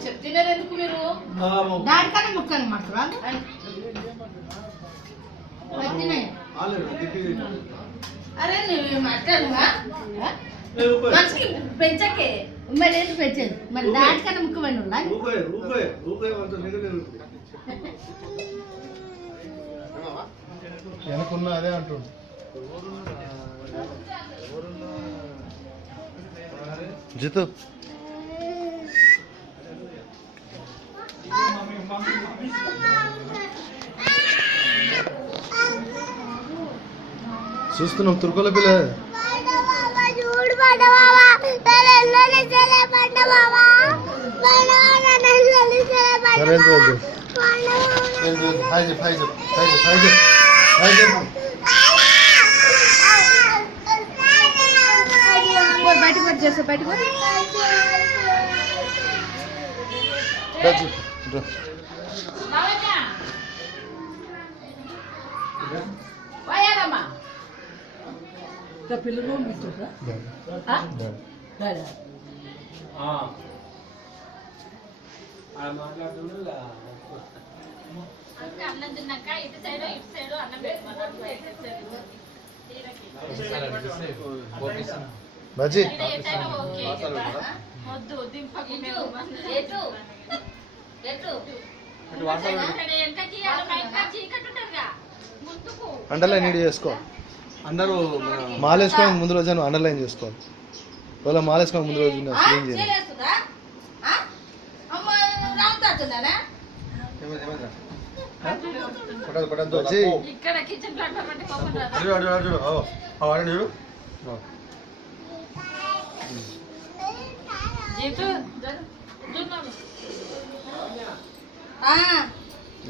చెప్తున్నారు ఎందుకు మీరు దానికన్నా ముక్కని మాట్లాడు అరే నువ్వు మాట్లాడుమా మనిషికి పెంచకే మరి ఏంటి పెంచేది మరి దానికన్నా ముఖ్యమైన వెనకున్నా అదే అంటుండు జితు చూస్తున్నాం తుర్కోల పిల్ల బయటకు వచ్చి చేస్తా బయటకు పిల్లలు అన్నం తిన్నాక ఇటు సైడ్ అన్నం బాజీ అండర్లైన్ నీడి చేసుకో అందరూ మాలేసుకొని ముందు రోజు అండర్లైన్ చేసుకోవాలి వాళ్ళ మాలేసుకొని ముందు రోజు క్లీన్ చేయాలి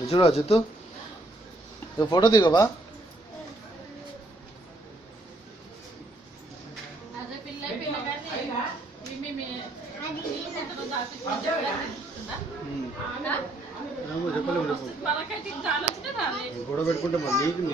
చూడు జిత్తు ఫోటో దిగవా గొడవ పెట్టుకుంటే